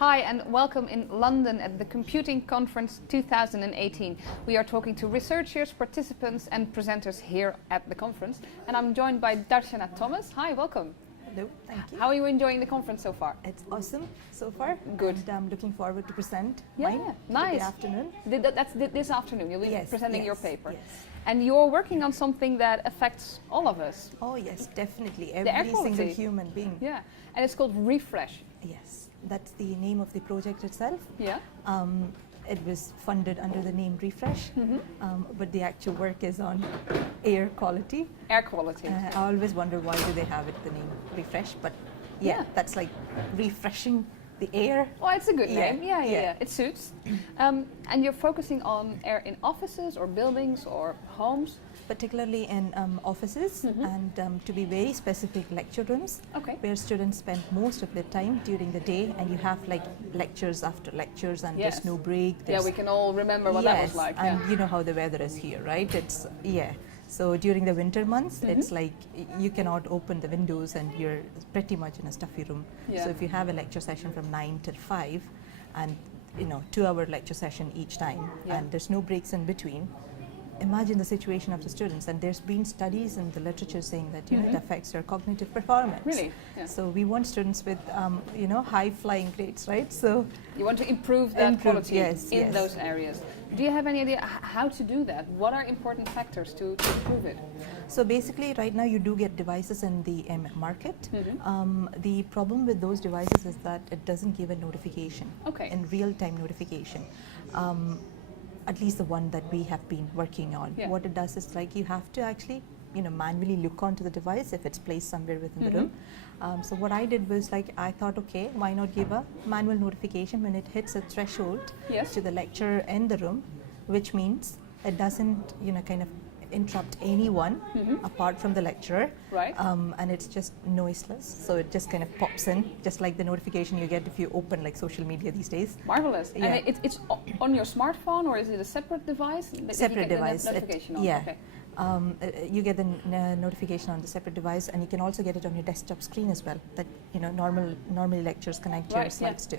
Hi and welcome in London at the Computing Conference 2018. We are talking to researchers, participants and presenters here at the conference. And I'm joined by Darshana Thomas. Hi, welcome. Hello, thank you. How are you enjoying the conference so far? It's awesome so far. Good. And I'm looking forward to present nice. This afternoon. That's this afternoon. You'll be presenting your paper. Yes. And you're working on something that affects all of us. Oh yes, definitely. Every single human being. Yeah. And it's called Refresh. Yes. That's the name of the project itself. Yeah. It was funded under the name Refresh, but the actual work is on air quality. Air quality. I always wonder why do they have it the name Refresh, but yeah, that's like refreshing the air. Well, it's a good name. Yeah. It suits. And you're focusing on air in offices or buildings or homes? Particularly in offices and to be very specific, lecture rooms, where students spend most of their time during the day, and you have like lectures after lectures and there's no break. Yeah, we can all remember what that was like. And you know how the weather is here, right? It's, so during the winter months, it's like you cannot open the windows and you're pretty much in a stuffy room. So if you have a lecture session from 9 till 5 and 2-hour lecture session each time and there's no breaks in between, imagine the situation of the students, and there's been studies in the literature saying that it affects their cognitive performance. Really? Yeah. So we want students with high flying grades, right? So you want to improve that quality in those areas. Do you have any idea how to do that? What are important factors to improve it? So basically, right now you do get devices in the market. The problem with those devices is that it doesn't give a notification, in real-time notification. At least the one that we have been working on. What it does is like you have to actually manually look onto the device if it's placed somewhere within the room. So what I did was like I thought, okay, why not give a manual notification when it hits a threshold to the lecturer in the room, which means it doesn't kind of interrupt anyone apart from the lecturer, and it's just noiseless, so it just kind of pops in, just like the notification you get if you open like social media these days. Marvelous. And it's on your smartphone, or is it a separate device? Separate device. Notification on? You get the notification on the separate device, and you can also get it on your desktop screen as well, that normally lectures connect your slides to.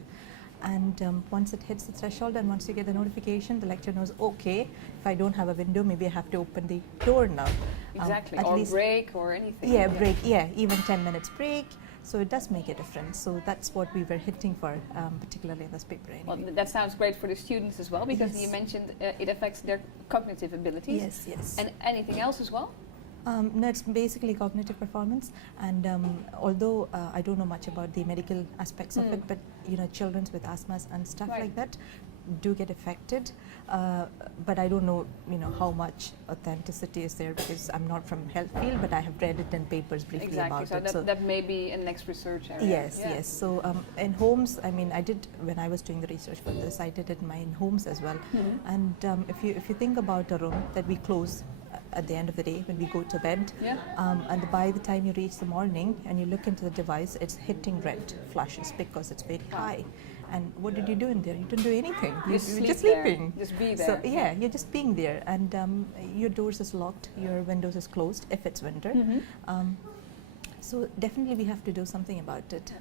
And once it hits the threshold and once you get the notification, the lecturer knows, okay, if I don't have a window, maybe I have to open the door now. Exactly, or break or anything. Break, even 10 minutes break. So it does make a difference. So that's what we were hitting for, particularly in this paper. Anyway. Well, that sounds great for the students as well, because you mentioned it affects their cognitive abilities. Yes. And anything else as well? No, it's basically cognitive performance, and although I don't know much about the medical aspects of it, but children with asthma and stuff like that do get affected, but I don't know how much authenticity is there, because I'm not from health field, but I have read it in papers briefly about it. So that may be a next research area. Yes. So in homes, I did, when I was doing the research for this, I did it in my homes as well. And if you think about a room that we close at the end of the day when we go to bed, and by the time you reach the morning and you look into the device, it's hitting red flashes because it's very high. And what did you do in there? You didn't do anything. You're just sleeping. Just be there. So you're just being there, and your doors is locked, your windows is closed if it's winter. So definitely we have to do something about it.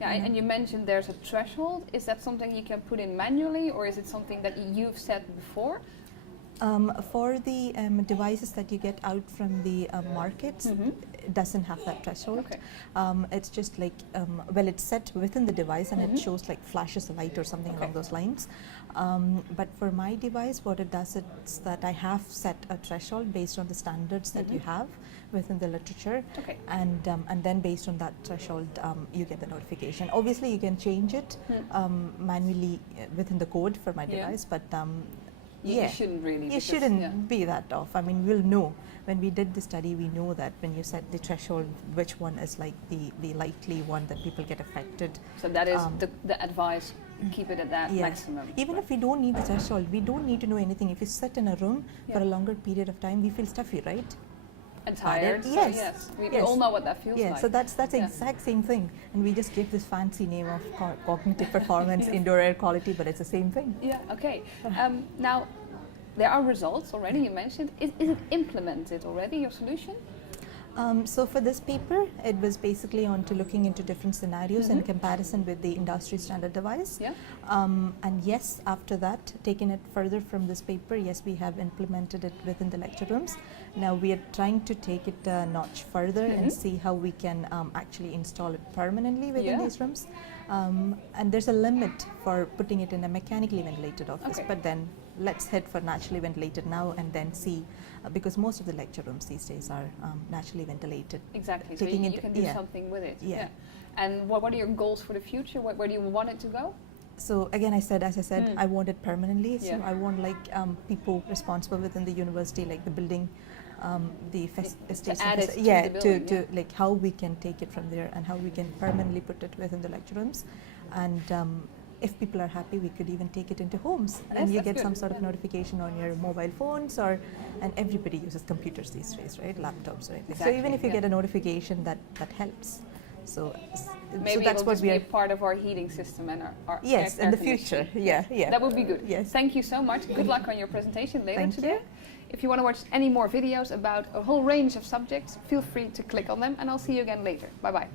And you mentioned there's a threshold. Is that something you can put in manually, or is it something that you've set before? For the devices that you get out from the markets, it doesn't have that threshold. It's just like, it's set within the device, and it shows like flashes of light or something along those lines. But for my device, what it does is that I have set a threshold based on the standards that you have within the literature, and then based on that threshold, you get the notification. Obviously, you can change it manually within the code for my device, but you shouldn't really. You shouldn't be that off. We'll know. When we did the study, we know that when you set the threshold, which one is like the likely one that people get affected. So that is the advice, keep it at that maximum. Even if we don't need the threshold, we don't need to know anything. If you sit in a room for a longer period of time, we feel stuffy, right? And tired. Yes. We all know what that feels like. So that's the exact same thing, and we just give this fancy name of cognitive performance, indoor air quality, but it's the same thing. Now, there are results already. You mentioned. Is it implemented already? Your solution? So for this paper, it was basically on to looking into different scenarios in comparison with the industry standard device. Yeah. And yes, after that, taking it further from this paper, yes, we have implemented it within the lecture rooms. Now we are trying to take it a notch further and see how we can actually install it permanently within these rooms. And there's a limit for putting it in a mechanically ventilated office, but then let's head for naturally ventilated now and then see, because most of the lecture rooms these days are naturally ventilated. Exactly, so you can do something with it. Yeah. And what are your goals for the future? Where do you want it to go? So again, as I said, I want it permanently. So I want like people responsible within the university, like the building, the station, to like how we can take it from there and how we can permanently put it within the lecture rooms. And if people are happy, we could even take it into homes, and you get some sort of notification on your mobile phones, and everybody uses computers these days, right? Laptops, right? Exactly. So even if you get a notification, that helps. So maybe that's what we are part of our heating system and our yes, in the future. Yeah. That would be good. Yes. Thank you so much. Good luck on your presentation later Thank today. You. If you want to watch any more videos about a whole range of subjects, feel free to click on them, and I'll see you again later. Bye bye.